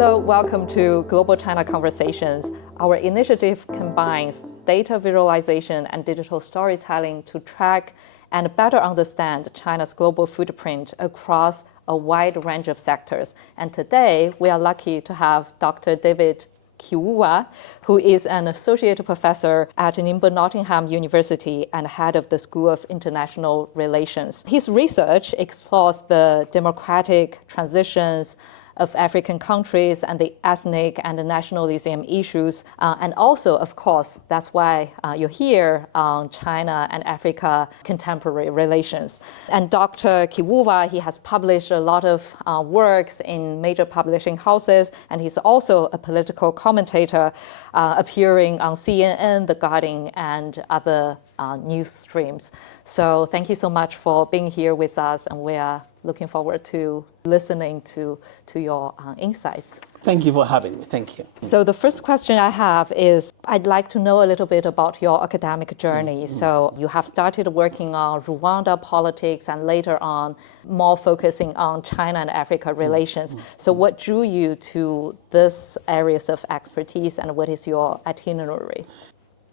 Hello, welcome to Global China Conversations. Our initiative combines data visualization and digital storytelling to track and better understand China's global footprint across a wide range of sectors. And today, we are lucky to have Dr. David Kiwuwa, who is an associate professor at Nottingham University and head of the School of International Relations. His research explores the democratic transitions of African countries and the ethnic and the nationalism issues. And also, of course, that's why you're here on China and Africa contemporary relations. And Dr. Kiwuwa, he has published a lot of works in major publishing houses, and he's also a political commentator appearing on CNN, The Guardian, and other news streams. So thank you so much for being here with us, and we are looking forward to listening to your insights. Thank you for having me. Thank you. So the first question I have is, I'd like to know a little bit about your academic journey. So you have started working on Rwanda politics and later on more focusing on China and Africa relations. So what drew you to these areas of expertise and what is your itinerary?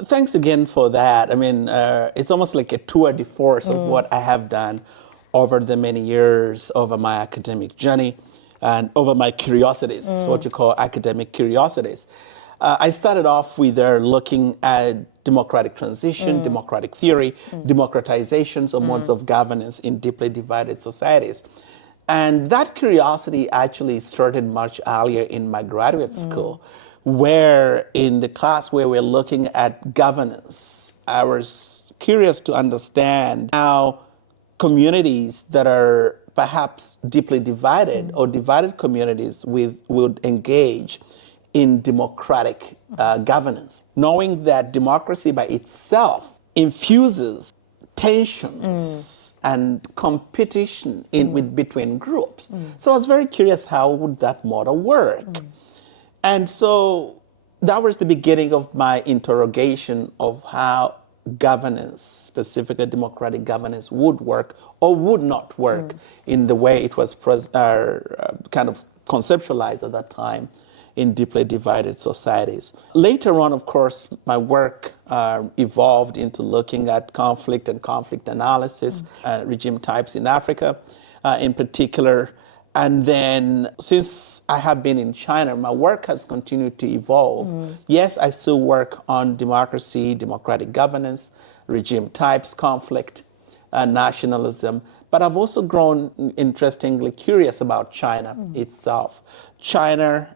Thanks again for that. I mean, it's almost like a tour de force of what I have done over the many years, over my academic journey, and over my curiosities, what you call academic curiosities. I started off with looking at democratic transition, democratic theory, democratizations of modes of governance in deeply divided societies. And that curiosity actually started much earlier in my graduate school, where in the class where we're looking at governance, I was curious to understand how communities that are perhaps deeply divided or divided communities would engage in democratic governance, knowing that democracy by itself infuses tensions and competition between groups. So I was very curious, how would that model work? And so that was the beginning of my interrogation of how governance, specifically democratic governance, would work or would not work in the way it was kind of conceptualized at that time in deeply divided societies. Later on, of course, my work evolved into looking at conflict and conflict analysis, regime types in Africa in particular. And then since I have been in China, my work has continued to evolve. Yes, I still work on democracy, democratic governance, regime types, conflict, nationalism, but I've also grown interestingly curious about China itself. China's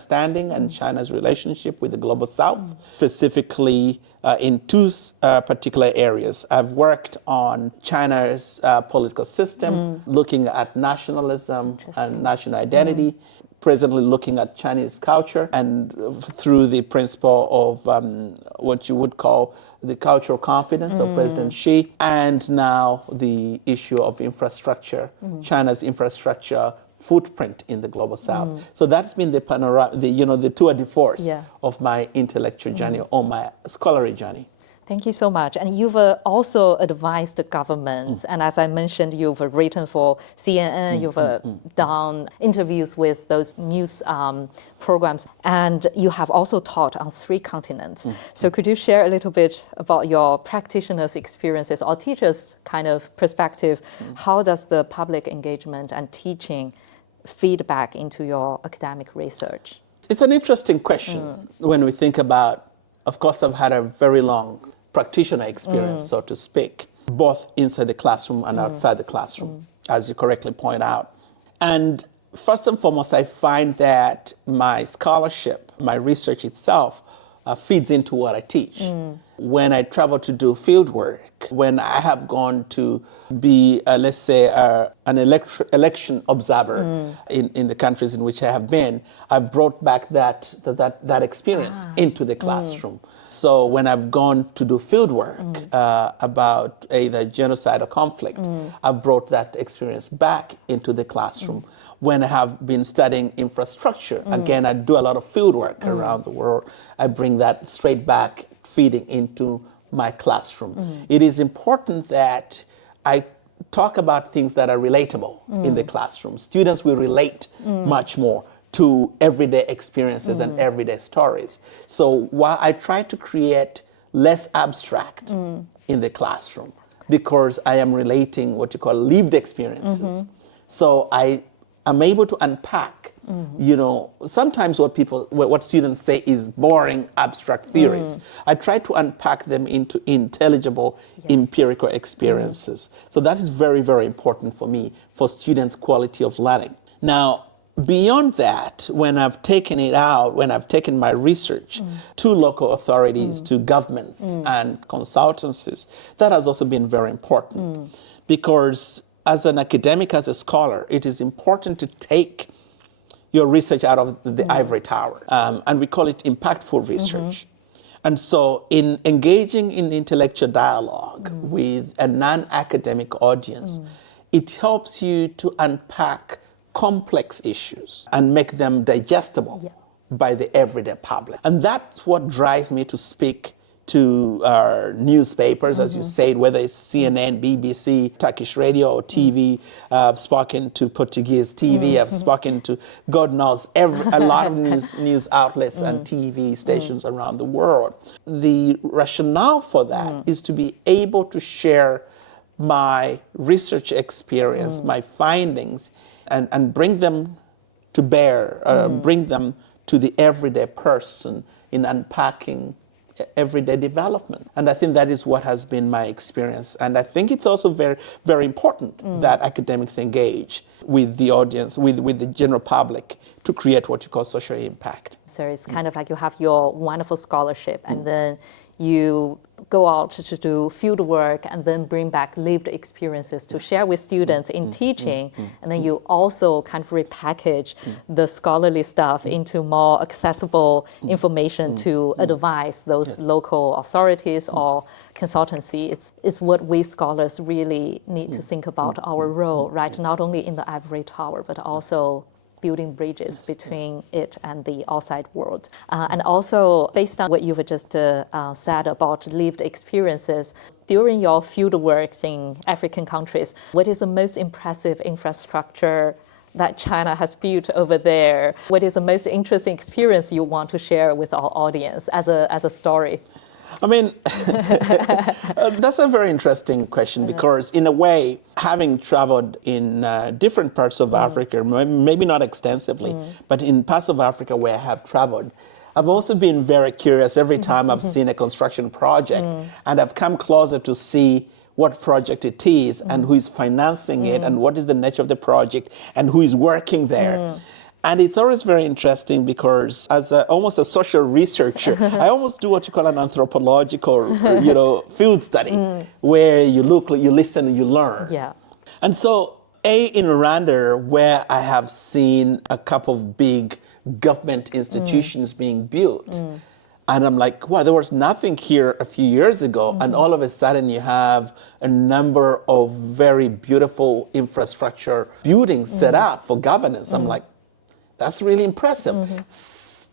standing and China's relationship with the global South, specifically in two particular areas. I've worked on China's political system, looking at nationalism and national identity, presently looking at Chinese culture, and through the principle of what you would call the cultural confidence of President Xi, and now the issue of infrastructure, China's infrastructure footprint in the global South. So that's been the panorama, the tour de force of my intellectual journey or my scholarly journey. Thank you so much. And you've also advised the governments. And as I mentioned, you've written for CNN, you've done interviews with those news programs, and you have also taught on 3 continents. So could you share a little bit about your practitioner's experiences or teacher's kind of perspective? How does the public engagement and teaching feed back into your academic research? It's an interesting question when we think about, of course, I've had a very long practitioner experience, so to speak, both inside the classroom and outside the classroom, as you correctly point out. And first and foremost, I find that my scholarship, my research itself, feeds into what I teach. When I travel to do field work, when I have gone to be, let's say, an election observer in the countries in which I have been, I've brought back that experience into the classroom. So when I've gone to do field work about either genocide or conflict, I've brought that experience back into the classroom. When I have been studying infrastructure, again, I do a lot of field work around the world. I bring that straight back, feeding into my classroom. It is important that I talk about things that are relatable in the classroom. Students will relate much more to everyday experiences and everyday stories. So while I try to create less abstract in the classroom, because I am relating what you call lived experiences. So I am able to unpack, sometimes what students say is boring abstract theories. I try to unpack them into intelligible empirical experiences. So that is very, very important for me, for students' quality of learning. Now, beyond that, when I've taken it out, when I've taken my research to local authorities, to governments and consultancies, that has also been very important. Because as an academic, as a scholar, it is important to take your research out of the ivory tower. And we call it impactful research. And so in engaging in intellectual dialogue with a non-academic audience, it helps you to unpack complex issues and make them digestible by the everyday public. And that's what drives me to speak to our newspapers, as you said, whether it's CNN, BBC, Turkish radio, or TV. I've spoken to Portuguese TV. I've spoken to, God knows, a lot of news outlets and TV stations around the world. The rationale for that is to be able to share my research experience, my findings, and bring them to bear, bring them to the everyday person in unpacking everyday development. And I think that is what has been my experience. And I think it's also very, very important that academics engage with the audience, with the general public, to create what you call social impact. So it's kind of like you have your wonderful scholarship, and then you go out to do field work and then bring back lived experiences to share with students in teaching. And then you also kind of repackage the scholarly stuff into more accessible information to advise those local authorities or consultancy. It's what we scholars really need to think about our role, right? Not only in the ivory tower, but also building bridges between it and the outside world. And also, based on what you've just said about lived experiences, during your field works in African countries, what is the most impressive infrastructure that China has built over there? What is the most interesting experience you want to share with our audience as a story? I mean, that's a very interesting question, because in a way, having traveled in different parts of Africa, maybe not extensively, but in parts of Africa where I have traveled, I've also been very curious every time I've seen a construction project, and I've come closer to see what project it is and who is financing it and what is the nature of the project and who is working there. And it's always very interesting because as almost a social researcher, I almost do what you call an anthropological, field study, where you look, you listen, and you learn. Yeah. And so, in Rwanda, where I have seen a couple of big government institutions being built, and I'm like, wow, there was nothing here a few years ago, and all of a sudden you have a number of very beautiful infrastructure buildings set up for governance. I'm like, that's really impressive.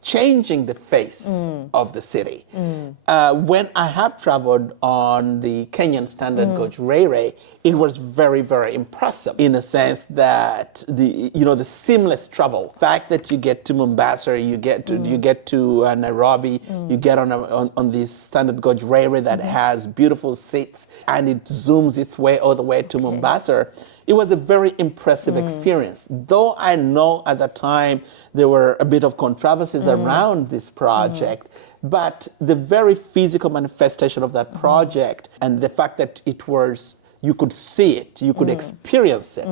Changing the face of the city. When I have traveled on the Kenyan Standard Gauge Railway, it was very, very impressive in a sense that the seamless travel. The fact that you get to Mombasa, you get to Nairobi, you get on this Standard Gauge Railway that has beautiful seats, and it zooms its way all the way to Mombasa. It was a very impressive experience. Though I know at the time there were a bit of controversies around this project, but the very physical manifestation of that project and the fact that you could see it, you could experience it,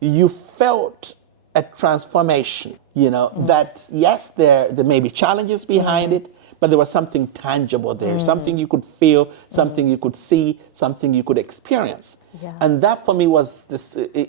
you felt a transformation, that yes, there may be challenges behind it, but there was something tangible there, something you could feel, something you could see, something you could experience. Yeah. And that for me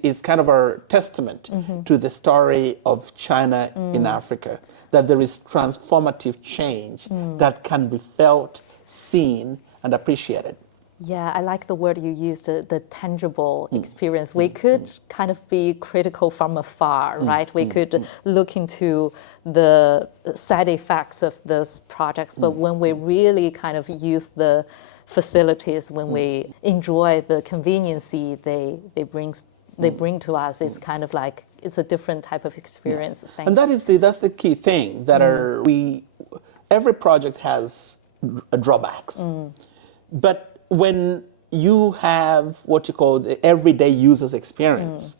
is kind of a testament to the story of China in Africa, that there is transformative change that can be felt, seen, and appreciated. Yeah, I like the word you used, the tangible experience. We could kind of be critical from afar, right? We could look into the side effects of this projects, but when we really kind of use the facilities, when we enjoy the conveniency they bring they bring to us, it's kind of like, it's a different type of experience. Yes. And that's the key thing, that every project has drawbacks. But when you have what you call the everyday user's experience,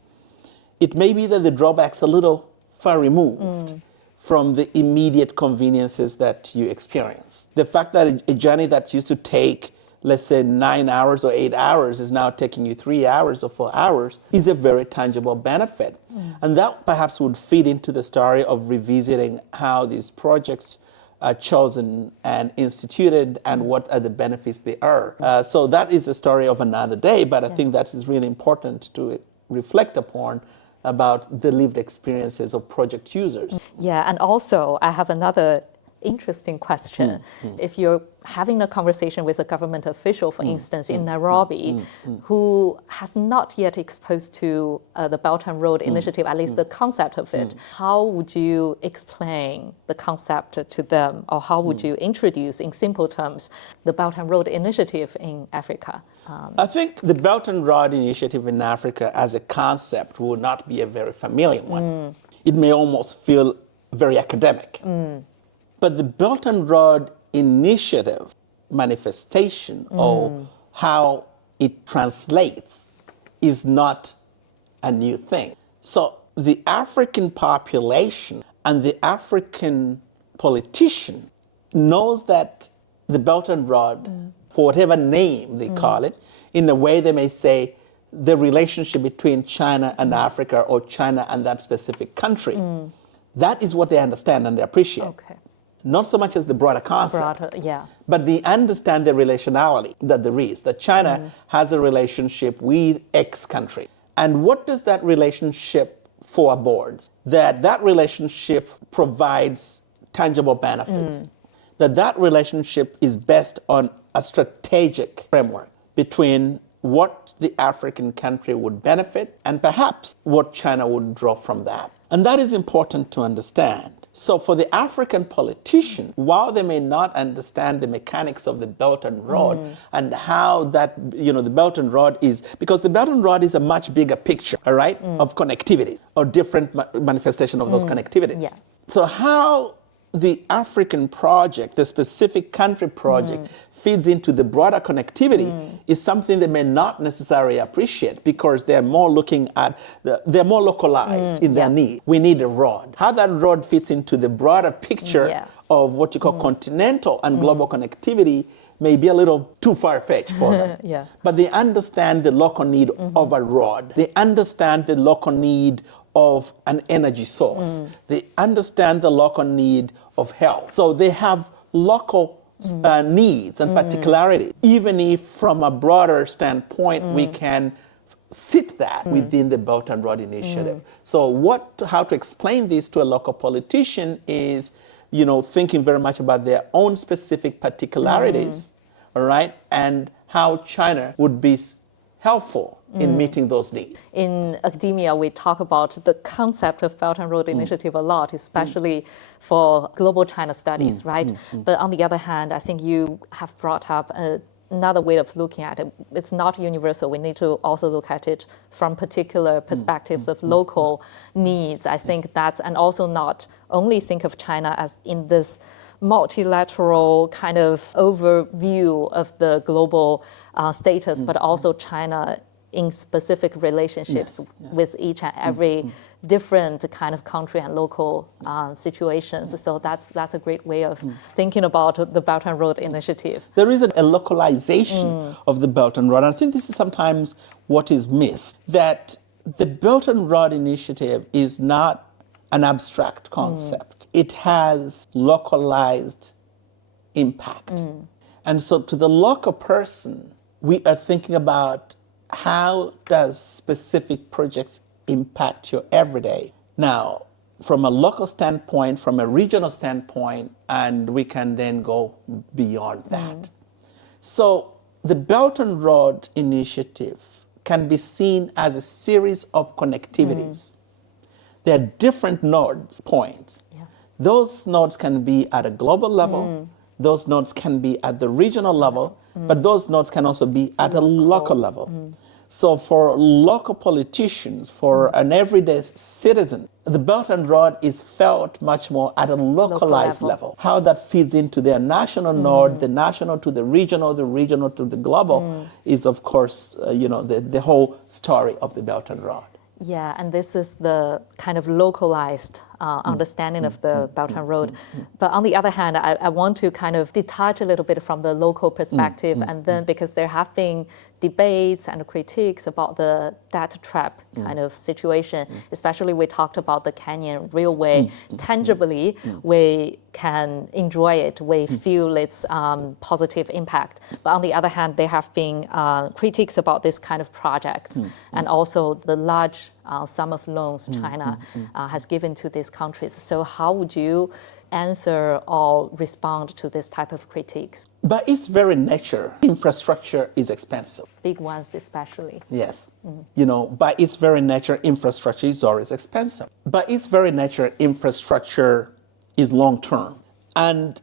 it may be that the drawback's a little far removed from the immediate conveniences that you experience. The fact that a journey that used to take, let's say, 9 hours or 8 hours is now taking you 3 hours or 4 hours is a very tangible benefit. And that perhaps would feed into the story of revisiting how these projects are chosen and instituted and what are the benefits they are. So that is a story of another day, but I think that is really important to reflect upon about the lived experiences of project users. Yeah, and also I have another interesting question. If you're having a conversation with a government official, for instance, in Nairobi, who has not yet exposed to the Belt and Road Initiative, at least the concept of it, how would you explain the concept to them, or how would you introduce, in simple terms, the Belt and Road Initiative in Africa? I think the Belt and Road Initiative in Africa as a concept will not be a very familiar one. It may almost feel very academic. But the Belt and Road Initiative manifestation or how it translates is not a new thing. So the African population and the African politician knows that the Belt and Road, for whatever name they call it, in a way they may say the relationship between China and Africa or China and that specific country. That is what they understand and they appreciate. Okay. Not so much as the broader concept, Yeah. but they understand the relationality that there is, that China has a relationship with X country. And what does that relationship foreboard? That relationship provides tangible benefits, that relationship is based on a strategic framework between what the African country would benefit and perhaps what China would draw from that. And that is important to understand. So for the African politician, while they may not understand the mechanics of the Belt and Road and how that, the Belt and Road is, because the Belt and Road is a much bigger picture, all right, of connectivity or different manifestation of those connectivities. Yeah. So how the African project, the specific country project, feeds into the broader connectivity is something they may not necessarily appreciate because they're more looking at, they're more localized in their need. We need a road. How that road fits into the broader picture of what you call continental and global connectivity may be a little too far-fetched for them. But they understand the local need of a road. They understand the local need of an energy source. They understand the local need of health. So they have local needs and particularity, even if from a broader standpoint we can sit that within the Belt and Road Initiative. So how to explain this to a local politician is, thinking very much about their own specific particularities, all right, and how China would be helpful in meeting those needs. In academia, we talk about the concept of Belt and Road Initiative a lot, especially for global China studies, right? But on the other hand, I think you have brought up another way of looking at it. It's not universal. We need to also look at it from particular perspectives of local needs. I think that's, and also not only think of China as in this multilateral kind of overview of the global status, but also China in specific relationships with each and every different kind of country and local situations. So that's a great way of thinking about the Belt and Road Initiative. There is a localization of the Belt and Road. And I think this is sometimes what is missed, that the Belt and Road Initiative is not an abstract concept. It has localized impact. And so to the local person, we are thinking about how does specific projects impact your everyday? Now, from a local standpoint, from a regional standpoint, and we can then go beyond that. So the Belt and Road Initiative can be seen as a series of connectivities. There are different nodes, points. Those nodes can be at a global level, those nodes can be at the regional level, but those nodes can also be at a local level. So for local politicians, for an everyday citizen, the Belt and Road is felt much more at a localized level. How that feeds into their national node, the national to the regional to the global is, of course, the whole story of the Belt and Road. Yeah, and this is the kind of localized understanding of the Belt and Road. But on the other hand, I want to kind of detach a little bit from the local perspective, and then because there have been debates and critiques about the debt trap kind of situation, especially we talked about the Kenyan railway. Tangibly, we can enjoy it, we feel its positive impact. But on the other hand, there have been critiques about this kind of projects and also the large sum of loans China has given to these countries. So how would you answer or respond to this type of critiques? By its very nature, infrastructure is expensive. Big ones especially. Yes. By its very nature, infrastructure is always expensive. By its very nature, infrastructure is long-term. And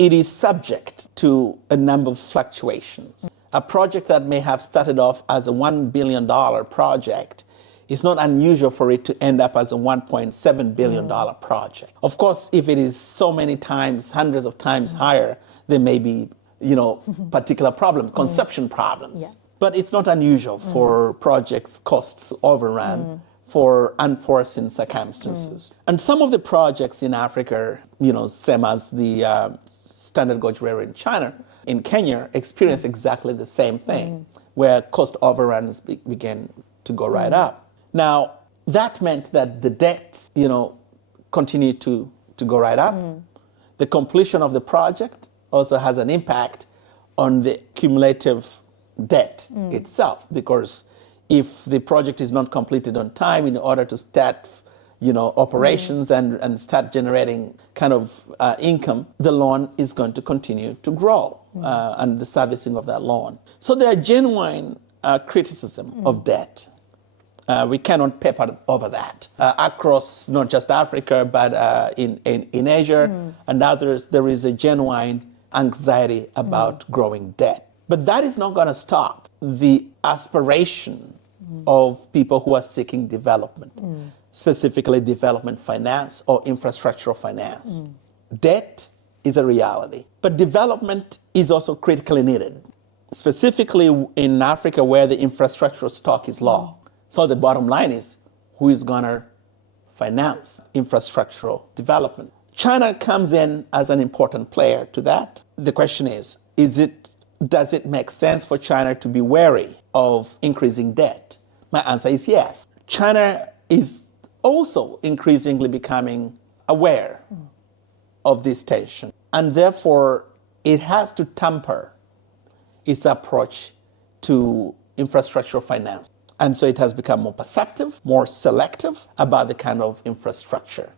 it is subject to a number of fluctuations. A project that may have started off as a $1 billion project, it's not unusual for it to end up as a $1.7 billion project. Of course, if it is so many times, hundreds of times higher, there may be, particular problems, conception problems. Yeah. But it's not unusual for projects' costs to overrun for unforeseen circumstances. And some of the projects in Africa, same as the standard gauge railway in China, in Kenya, experience exactly the same thing, where cost overruns began to go right up. Now, that meant that the debt, continued to go right up. The completion of the project also has an impact on the cumulative debt itself, because if the project is not completed on time in order to start, operations and start generating kind of income, the loan is going to continue to grow and the servicing of that loan. So there are genuine criticism of debt. We cannot paper over that. Across not just Africa, but in Asia and others, there is a genuine anxiety about growing debt. But that is not going to stop the aspiration of people who are seeking development, specifically development finance or infrastructural finance. Debt is a reality, but development is also critically needed, specifically in Africa where the infrastructural stock is low. So the bottom line is, who is going to finance infrastructural development? China comes in as an important player to that. The question is does it make sense for China to be wary of increasing debt? My answer is yes. China is also increasingly becoming aware of this tension, and therefore it has to temper its approach to infrastructural finance. And so it has become more perceptive, more selective about the kind of infrastructure.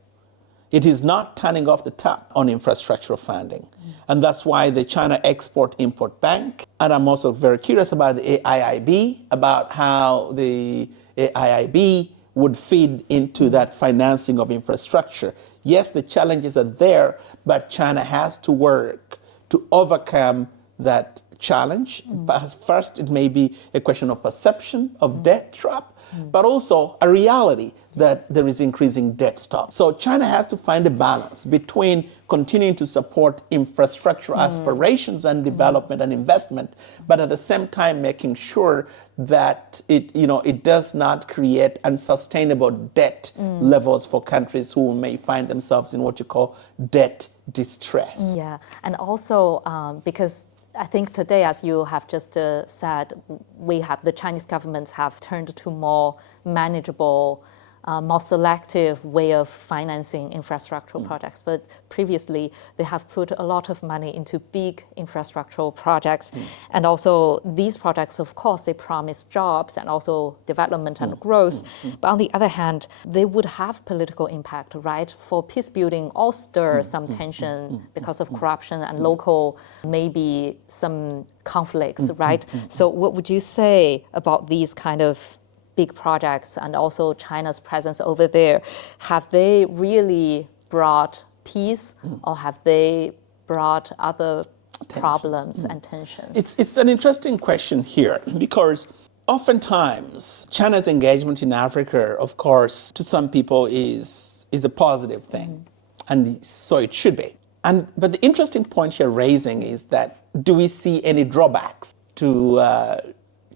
It is not turning off the tap on infrastructural funding. And that's why the China Export-Import Bank, and I'm also very curious about the AIIB, about how the AIIB would feed into that financing of infrastructure. Yes, the challenges are there, but China has to work to overcome that challenge. But first, it may be a question of perception of debt trap, but also a reality that there is increasing debt stock. So China has to find a balance between continuing to support infrastructure aspirations and development and investment, but at the same time making sure that it does not create unsustainable debt levels for countries who may find themselves in what you call debt distress. Yeah, and also because I think today, as you have just said, the Chinese governments have turned to more manageable, more selective way of financing infrastructural projects. But previously, they have put a lot of money into big infrastructural projects. And also these projects, of course, they promise jobs and also development and growth. But on the other hand, they would have political impact, right? For peace building or stir some tension because of corruption and local, maybe some conflicts, right? So what would you say about these kind of big projects and also China's presence over there? Have they really brought peace or have they brought other problems and tensions? It's an interesting question here because oftentimes, China's engagement in Africa, of course, to some people is a positive thing, and so it should be. But the interesting point you're raising is that do we see any drawbacks to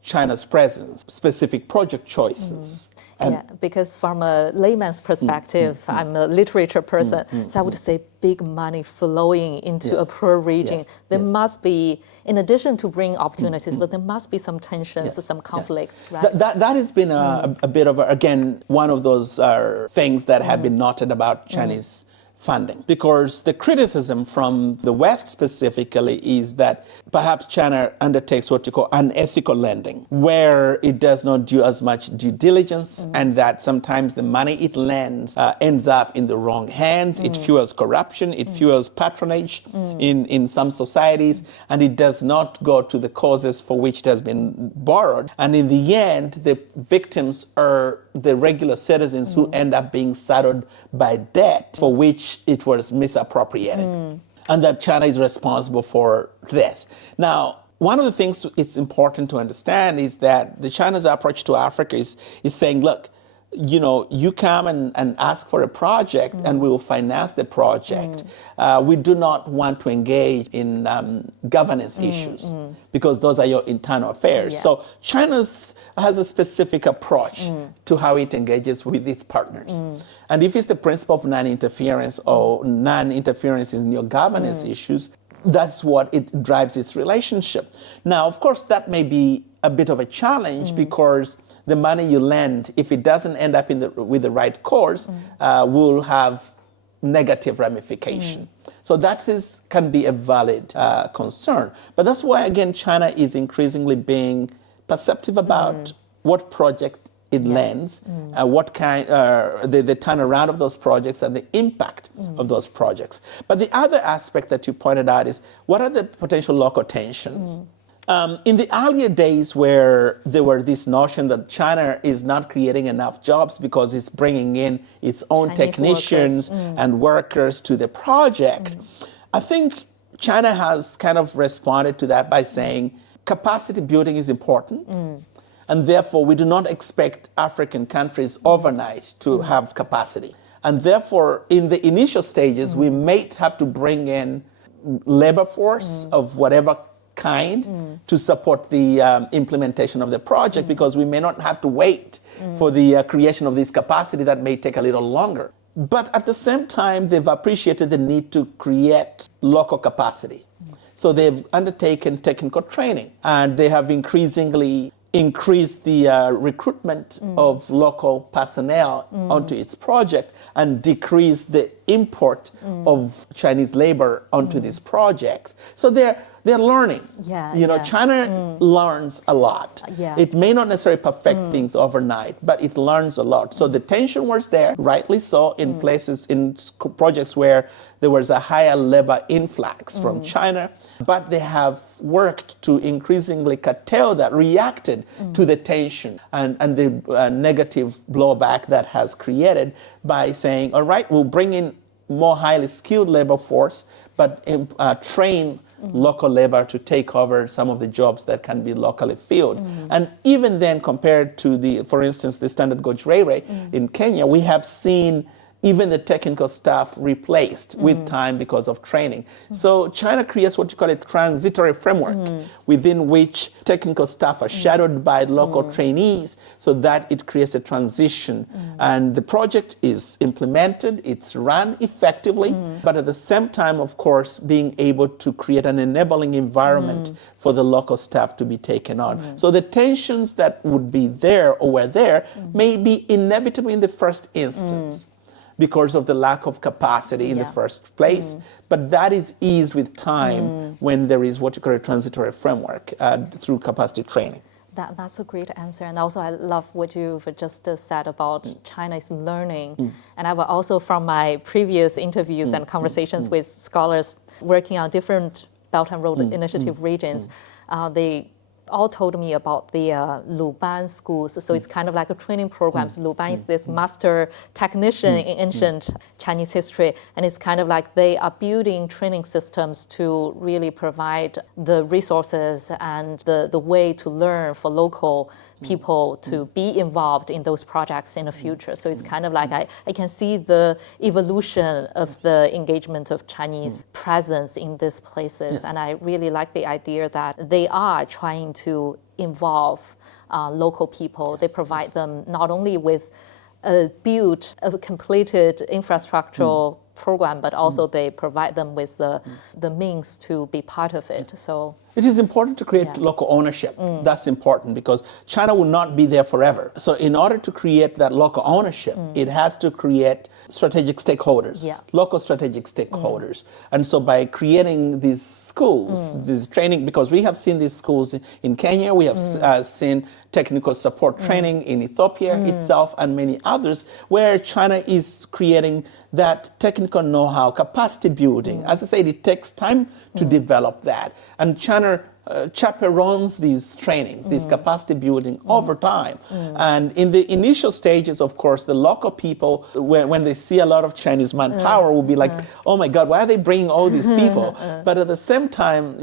China's presence, specific project choices? Yeah, because from a layman's perspective, I'm a literature person, so I would say big money flowing into a poor region. There must be, in addition to bring opportunities, but there must be some tensions, some conflicts, right? That has been a bit of, again, one of those things that have been noted about Chinese funding, because the criticism from the West specifically is that perhaps China undertakes what you call unethical lending, where it does not do as much due diligence, and that sometimes the money it lends ends up in the wrong hands. It fuels corruption, it fuels patronage in some societies, and it does not go to the causes for which it has been borrowed. And in the end, the victims are the regular citizens who end up being saddled by debt for which it was misappropriated. And that China is responsible for this. Now, one of the things it's important to understand is that the China's approach to Africa is saying, look, you come and ask for a project and we will finance the project. We do not want to engage in governance issues because those are your internal affairs. Yeah. So China has a specific approach to how it engages with its partners. And if it's the principle of non-interference or non-interference in your governance issues, that's what it drives its relationship. Now, of course, that may be a bit of a challenge because the money you lend, if it doesn't end up with the right cause, will have negative ramification. So that can be a valid concern. But that's why, again, China is increasingly being perceptive about what project it lends, what kind, the turnaround of those projects and the impact of those projects. But the other aspect that you pointed out is, what are the potential local tensions? In the earlier days where there were this notion that China is not creating enough jobs because it's bringing in its own Chinese technicians and workers to the project, I think China has kind of responded to that by saying capacity building is important. And therefore, we do not expect African countries overnight to have capacity. And therefore, in the initial stages, we may have to bring in labor force of whatever kind to support the implementation of the project, because we may not have to wait for the creation of this capacity that may take a little longer. But at the same time, they've appreciated the need to create local capacity. So they've undertaken technical training, and they have increasingly increased the recruitment of local personnel onto its project and decreased the import of Chinese labor onto these projects. So they're learning. China learns a lot. It may not necessarily perfect things overnight, but it learns a lot. So the tension was there, rightly so, in places, in projects where there was a higher labor influx from China, but they have worked to increasingly curtail that, reacted to the tension and the negative blowback that has created by saying, all right, we'll bring in more highly skilled labor force, but train local labor to take over some of the jobs that can be locally filled. And even then, compared to for instance, the standard gauge railway in Kenya, we have seen even the technical staff replaced with time because of training. So China creates what you call a transitory framework within which technical staff are shadowed by local trainees so that it creates a transition. And the project is implemented, it's run effectively, but at the same time, of course, being able to create an enabling environment for the local staff to be taken on. So the tensions that would be there or were there may be inevitable in the first instance, because of the lack of capacity in the first place. But that is eased with time when there is what you call a transitory framework through capacity training. That's a great answer. And also I love what you've just said about China is learning. And I've also, from my previous interviews and conversations with scholars working on different Belt and Road Initiative regions, they all told me about the Luban schools. So it's kind of like a training programs. Luban is this master technician in ancient Chinese history. And it's kind of like they are building training systems to really provide the resources and the way to learn for local people to be involved in those projects in the future. So it's kind of like I can see the evolution of the engagement of Chinese presence in these places. And I really like the idea that they are trying to involve local people. They provide them not only with a completed infrastructural program, but also they provide them with the means to be part of it. So it is important to create local ownership. That's important because China will not be there forever. So in order to create that local ownership, it has to create strategic stakeholders, local strategic stakeholders. And so by creating these schools, this training, because we have seen these schools in Kenya, we have seen technical support training in Ethiopia itself and many others, where China is creating that technical know-how, capacity building. As I said, it takes time to develop that. And China chaperones these trainings, these capacity building over time. And in the initial stages, of course, the local people, when they see a lot of Chinese manpower, will be like, oh my God, why are they bringing all these people? But at the same time,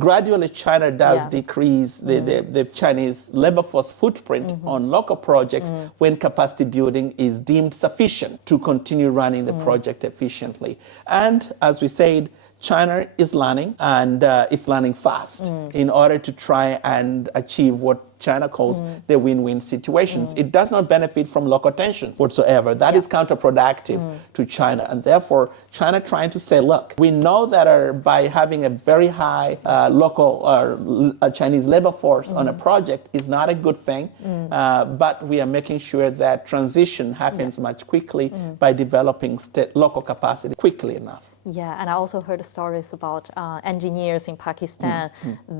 gradually China does decrease the Chinese labor force footprint on local projects when capacity building is deemed sufficient to continue running the project efficiently. And as we said, China is learning, and it's learning fast in order to try and achieve what China calls the win-win situations. It does not benefit from local tensions whatsoever. That is counterproductive to China. And therefore, China trying to say, look, we know that by having a very high local Chinese labor force on a project is not a good thing, but we are making sure that transition happens much quickly by developing local capacity quickly enough. Yeah, and I also heard stories about engineers in Pakistan.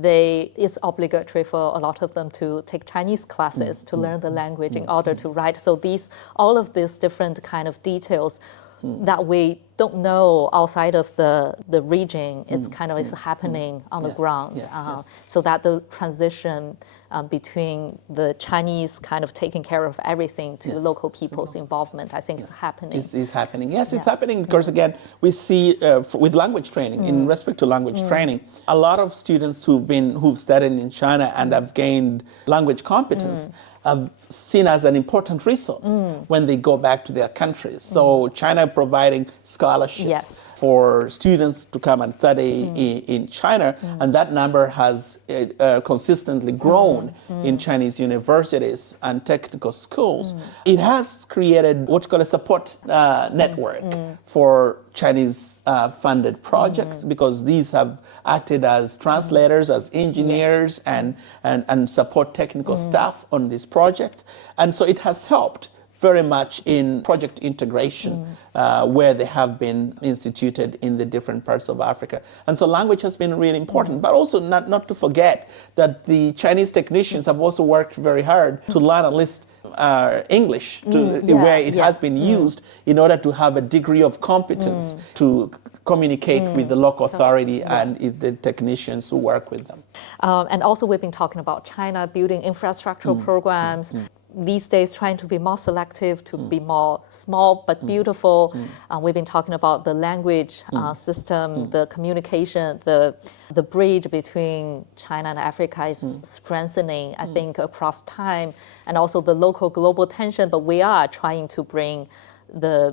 It's obligatory for a lot of them to take Chinese classes to learn the language in order to write. So all of these different kind of details that we don't know outside of the region, it's kind of is happening on the ground. So that the transition between the Chinese kind of taking care of everything to local people's involvement, I think is happening. It's happening. Yes, it's happening because, again, we see with language training, in respect to language training, a lot of students who've studied in China and have gained language competence are seen as an important resource when they go back to their countries. So China providing scholarships for students to come and study in China, and that number has consistently grown in Chinese universities and technical schools. It has created what you call a support network for Chinese funded projects because these have acted as translators, as engineers, and support technical staff on these projects. And so it has helped very much in project integration where they have been instituted in the different parts of Africa. And so language has been really important, but also not to forget that the Chinese technicians have also worked very hard to learn at least English where it has been used in order to have a degree of competence to communicate with the local authority and the technicians who work with them. And also we've been talking about China building infrastructural programs. These days trying to be more selective, to be more small but beautiful. We've been talking about the language system, the communication, the bridge between China and Africa is strengthening, I think, across time, and also the local global tension, but we are trying to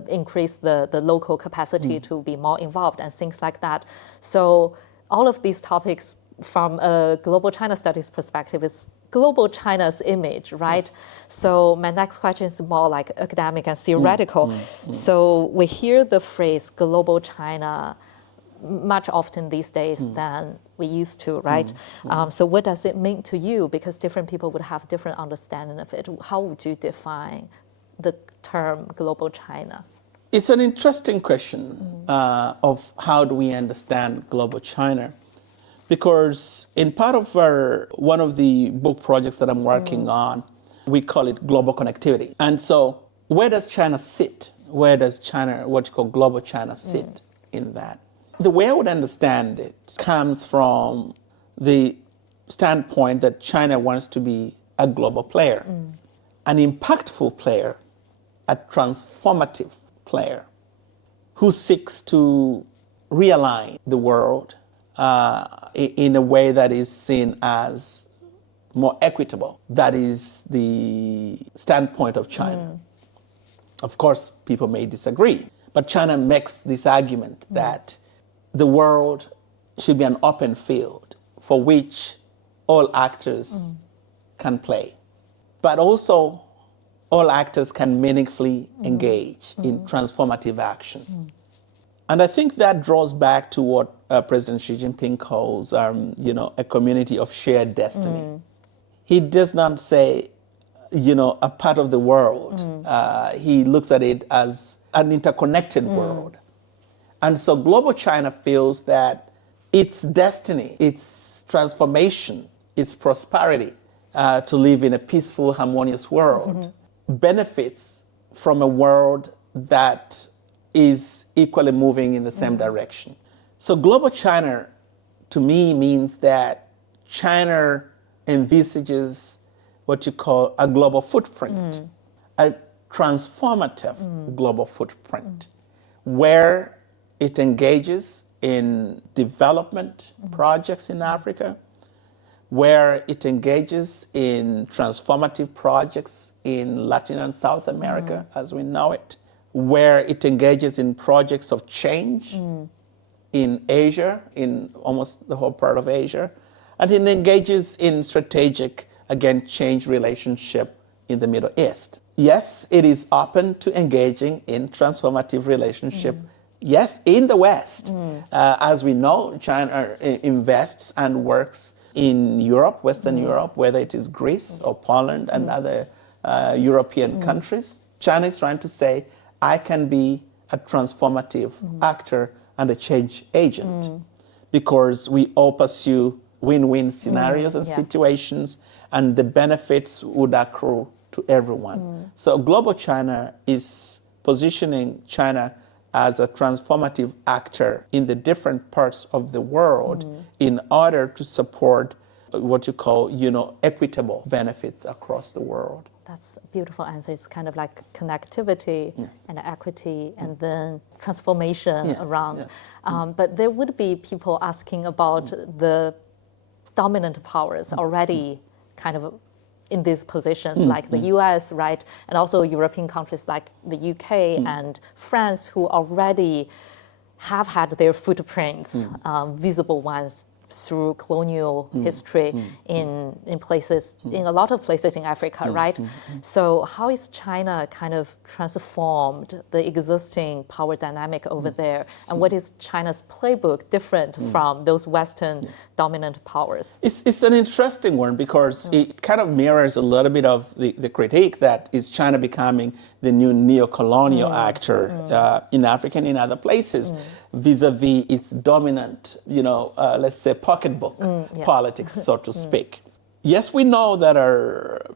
increase the local capacity to be more involved and things like that. So all of these topics from a global China studies perspective is global China's image, right? So my next question is more like academic and theoretical. So we hear the phrase global China much often these days than we used to, right? So what does it mean to you? Because different people would have different understanding of it. How would you define the term global China? It's an interesting question of how do we understand global China. Because in part of one of the book projects that I'm working on, we call it global connectivity. And so where does China sit? Where does China, what you call global China, sit in that? The way I would understand it comes from the standpoint that China wants to be a global player, an impactful player, a transformative player who seeks to realign the world in a way that is seen as more equitable. That is the standpoint of China. Of course, people may disagree, but China makes this argument that the world should be an open field for which all actors can play, but also all actors can meaningfully engage in transformative action. And I think that draws back to what President Xi Jinping calls, a community of shared destiny. He does not say, a part of the world. He looks at it as an interconnected world. And so global China feels that its destiny, its transformation, its prosperity to live in a peaceful, harmonious world benefits from a world that is equally moving in the same direction. So global China, to me, means that China envisages what you call a global footprint, a transformative global footprint, where it engages in development projects in Africa, where it engages in transformative projects in Latin and South America as we know it, where it engages in projects of change in Asia, in almost the whole part of Asia, and it engages in strategic, again, change relationship in the Middle East. Yes, it is open to engaging in transformative relationship. Yes, in the West. As we know, China invests and works in Europe, Western Europe, whether it is Greece or Poland and other European countries. China is trying to say, I can be a transformative actor and a change agent because we all pursue win-win scenarios and situations, and the benefits would accrue to everyone. So global China is positioning China as a transformative actor in the different parts of the world in order to support what you call, equitable benefits across the world. That's a beautiful answer. It's kind of like connectivity and equity and then transformation around. But there would be people asking about the dominant powers already kind of in these positions, like the US, right? And also European countries like the UK and France, who already have had their footprints, visible ones, through colonial history in places, in a lot of places in Africa, right? So how is China kind of transformed the existing power dynamic over there? And what is China's playbook different from those Western dominant powers? It's an interesting one because it kind of mirrors a little bit of the critique that is China becoming the new neo-colonial actor in Africa and in other places, vis-a-vis its dominant, let's say, pocketbook politics, so to speak. Yes, we know that the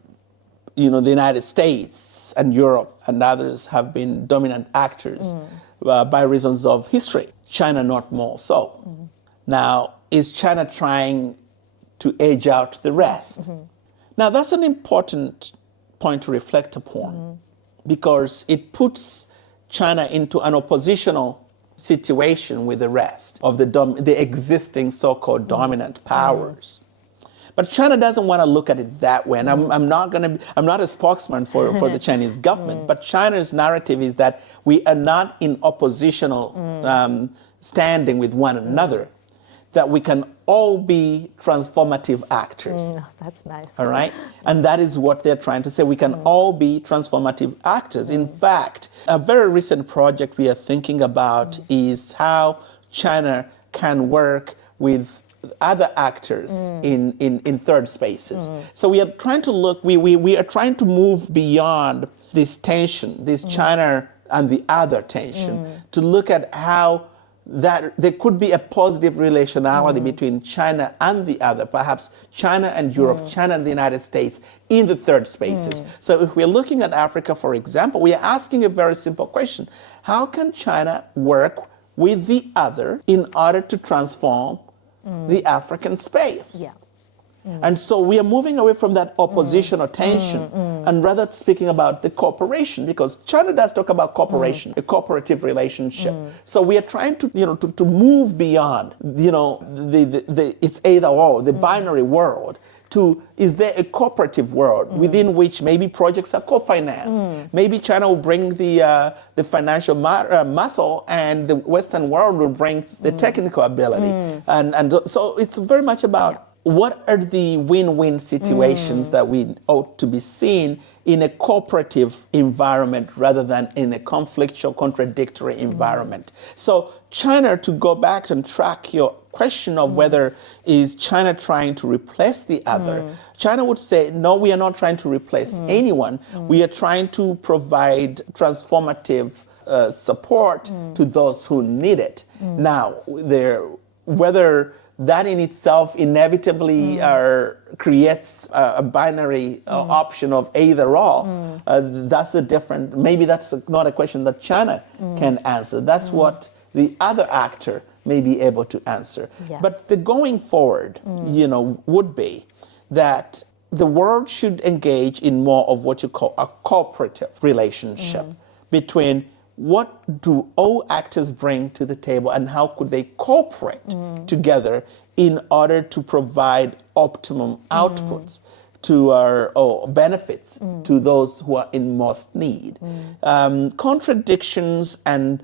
United States and Europe and others have been dominant actors by reasons of history. China not more so. Now, is China trying to edge out the rest? Now, that's an important point to reflect upon because it puts China into an oppositional situation with the rest of the existing so-called dominant powers. But China doesn't want to look at it that way. And I'm not a spokesman for the Chinese government, but China's narrative is that we are not in oppositional standing with one another, that we can all be transformative actors. That's nice. All right? And that is what they're trying to say. We can all be transformative actors. In fact, a very recent project we are thinking about is how China can work with other actors in third spaces. So we are trying to look, we are trying to move beyond this tension, this China and the other tension, to look at how that there could be a positive relationality between China and the other, perhaps China and Europe, China and the United States in the third spaces. So if we're looking at Africa, for example, we are asking a very simple question. How can China work with the other in order to transform the African space? And so we are moving away from that opposition or tension and rather speaking about the cooperation, because China does talk about cooperation, a cooperative relationship. So we are trying to, to move beyond, it's either or, the binary world, to, is there a cooperative world within which maybe projects are co-financed? Maybe China will bring the financial muscle, and the Western world will bring the technical ability. And so it's very much about what are the win-win situations that we ought to be seeing in a cooperative environment rather than in a conflictual, contradictory environment. So China, to go back and track your question of whether is China trying to replace the other, China would say, no, we are not trying to replace anyone. We are trying to provide transformative support to those who need it. Now, whether that in itself inevitably creates a binary option of either or. That's a different, maybe that's not a question that China can answer. That's what the other actor may be able to answer. Yeah. But the going forward, would be that the world should engage in more of what you call a cooperative relationship between what do all actors bring to the table and how could they cooperate together in order to provide optimum outputs to or benefits to those who are in most need. Contradictions and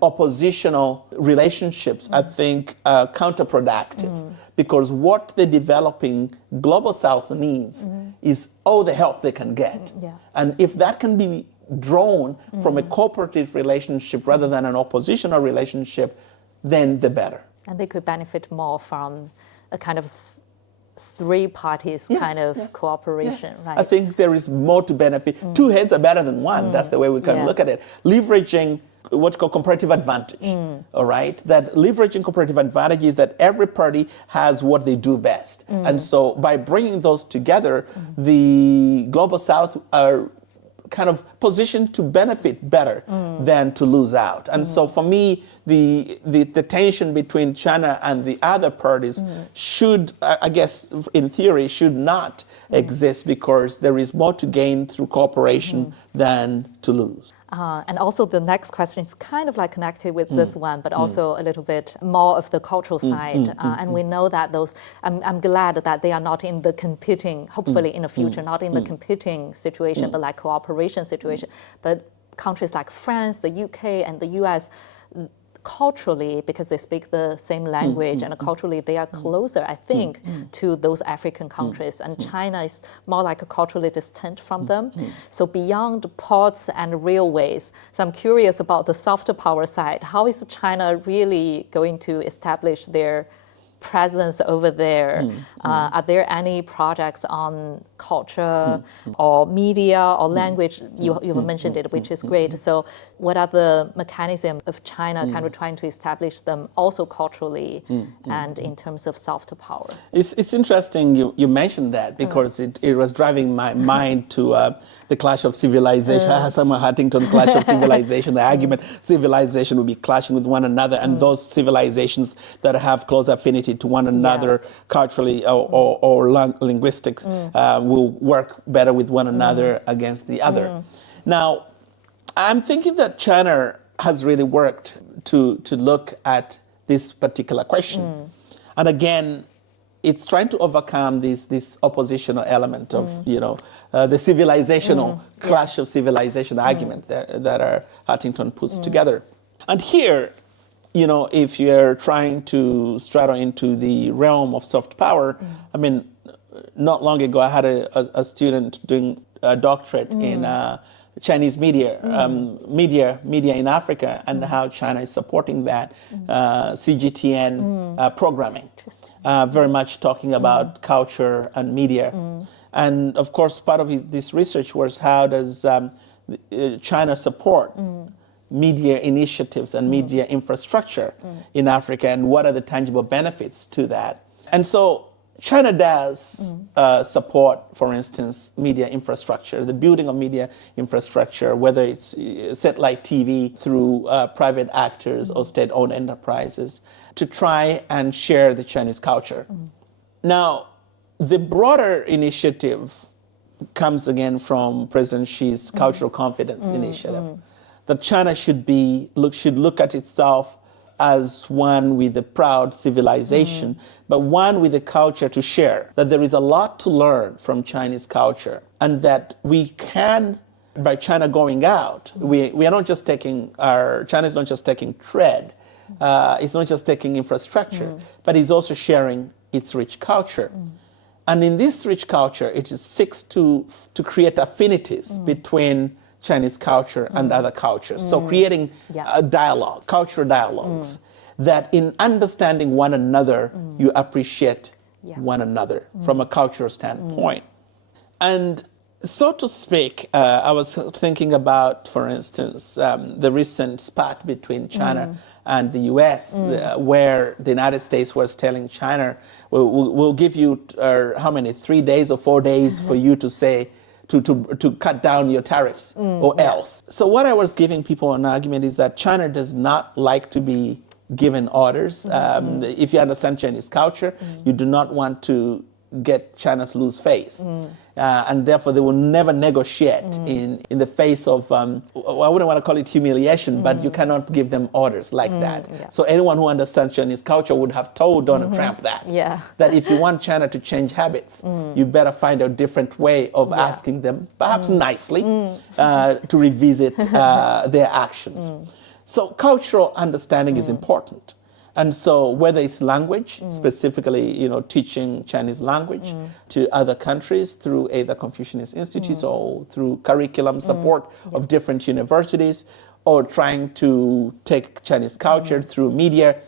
oppositional relationships, I think, are counterproductive because what the developing global South needs is all the help they can get. And if that can be drawn from a cooperative relationship rather than an oppositional relationship, then the better. And they could benefit more from a kind of three parties kind of cooperation, right? I think there is more to benefit. Two heads are better than one. That's the way we can look at it. Leveraging what's called comparative advantage, all right? That leveraging comparative advantage is that every party has what they do best. And so by bringing those together, the Global South are kind of positioned to benefit better than to lose out. And so for me, the tension between China and the other parties should, I guess, in theory, should not exist because there is more to gain through cooperation than to lose. And also the next question is kind of like connected with this one, but also a little bit more of the cultural side. And we know that those, I'm glad that they are not in the competing, hopefully in the future, not in the competing situation, but like cooperation situation. But countries like France, the UK, and the US, culturally, because they speak the same language and culturally they are closer, I think, to those African countries. And China is more like a culturally distant from them. So beyond ports and railways, so I'm curious about the soft power side. How is China really going to establish their presence over there? Are there any projects on culture or media or language? You've mentioned it, which is great. So what are the mechanisms of China kind of trying to establish them also culturally and in terms of soft power? It's interesting you mentioned that because it was driving my mind to the clash of civilization, Samuel Huntington's clash of civilization, the argument civilization will be clashing with one another, and those civilizations that have close affinity to one another culturally or linguistics will work better with one another against the other. Now, I'm thinking that China has really worked to look at this particular question. And again, it's trying to overcome this oppositional element of, the civilizational clash of civilization argument that Huntington puts together. And here, if you're trying to straddle into the realm of soft power, I mean, not long ago I had a student doing a doctorate in Chinese media in Africa, and how China is supporting that CGTN programming, very much talking about culture and media. And of course, part of this research was how does China support media initiatives and media infrastructure in Africa, and what are the tangible benefits to that? And so China does support, for instance, media infrastructure, the building of media infrastructure, whether it's satellite TV through private actors or state-owned enterprises, to try and share the Chinese culture. Now, the broader initiative comes again from President Xi's Cultural Confidence Initiative, that China should look at itself as one with a proud civilization, but one with a culture to share. That there is a lot to learn from Chinese culture, and that we can, by China going out, we are not just taking China is not just taking trade, it's not just taking infrastructure, but it's also sharing its rich culture. And in this rich culture, it seeks to create affinities between Chinese culture and other cultures. So creating a dialogue, cultural dialogues, that in understanding one another, you appreciate one another from a cultural standpoint. And so to speak, I was thinking about, for instance, the recent spat between China and the US, where the United States was telling China, we'll give you, how many, 3 days or 4 days for you to say, to cut down your tariffs or else. So what I was giving people an argument is that China does not like to be given orders. If you understand Chinese culture, you do not want to get China to lose face. And therefore they will never negotiate in the face of, I wouldn't want to call it humiliation, but you cannot give them orders like that. So anyone who understands Chinese culture would have told Donald Trump that. That if you want China to change habits, you better find a different way of asking them, perhaps nicely, to revisit their actions. So cultural understanding is important. And so whether it's language, specifically, teaching Chinese language to other countries through either Confucianist institutes or through curriculum support of different universities, or trying to take Chinese culture through media,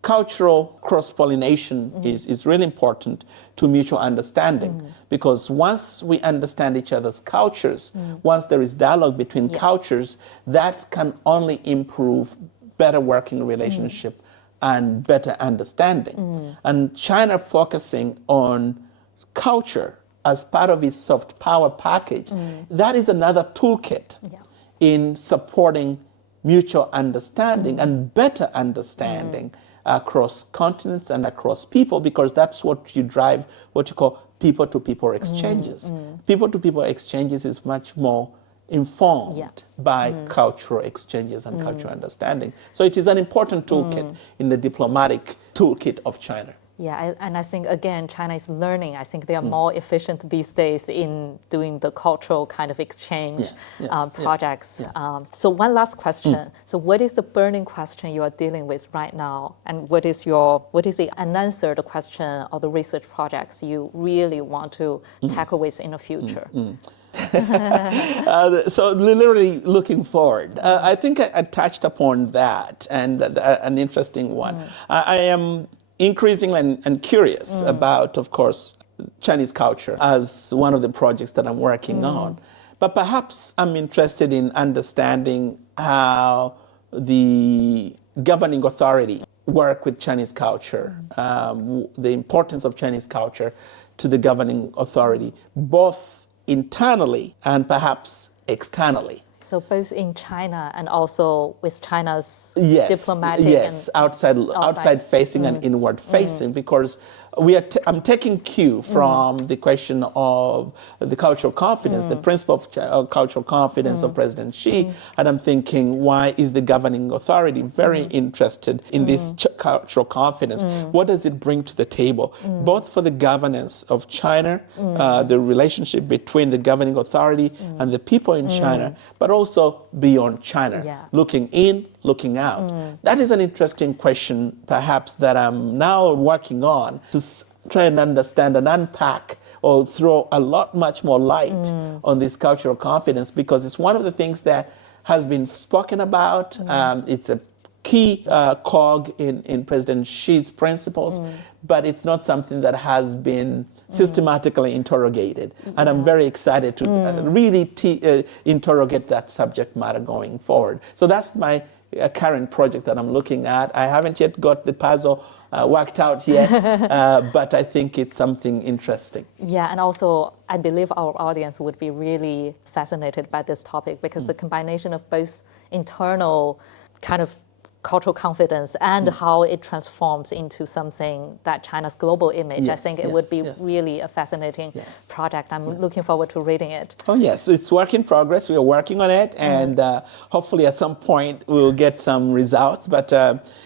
cultural cross-pollination is really important to mutual understanding, because once we understand each other's cultures, once there is dialogue between cultures, that can only improve better working relationship and better understanding. And China focusing on culture as part of its soft power package, that is another toolkit in supporting mutual understanding and better understanding across continents and across people, because that's what you drive, what you call people-to-people exchanges. People-to-people exchanges is much more informed by cultural exchanges and cultural understanding. So it is an important toolkit in the diplomatic toolkit of China. And I think, again, China is learning. I think they are more efficient these days in doing the cultural kind of exchange projects. So one last question. So what is the burning question you are dealing with right now? And what is the unanswered question or the research projects you really want to tackle with in the future? So literally looking forward. I think I touched upon that, and an interesting one. I am increasingly and curious about, of course, Chinese culture as one of the projects that I'm working on. But perhaps I'm interested in understanding how the governing authority work with Chinese culture, the importance of Chinese culture to the governing authority, both internally and perhaps externally. So both in China and also with China's diplomatic and outside facing and inward facing, because I'm taking cue from the question of the cultural confidence, the principle of cultural confidence of President Xi, and I'm thinking, why is the governing authority very interested in this cultural confidence? What does it bring to the table, both for the governance of China, the relationship between the governing authority and the people in China, but also beyond China, looking in, looking out? That is an interesting question, perhaps, that I'm now working on to try and understand and unpack, or throw much more light on this cultural confidence, because it's one of the things that has been spoken about. It's a key cog in President Xi's principles, but it's not something that has been systematically interrogated. And I'm very excited to really interrogate that subject matter going forward. So that's my current project that I'm looking at. I haven't yet got the puzzle worked out yet, but I think it's something interesting. And also I believe our audience would be really fascinated by this topic, because the combination of both internal kind of cultural confidence and how it transforms into something that China's global image. I Yes, think it yes, would be yes. really a fascinating Yes. project. I'm looking forward to reading it. Oh yes, it's work in progress. We are working on it, and hopefully at some point we'll get some results. But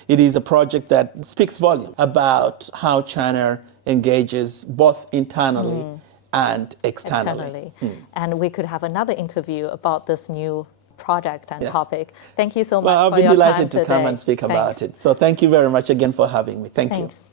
it is a project that speaks volume about how China engages both internally and externally. And we could have another interview about this new project and Yes. topic. Thank you so much Well, I'll for be your time delighted to today. come and speak about Thanks. it. So thank you very much again for having me. Thank you. Thanks.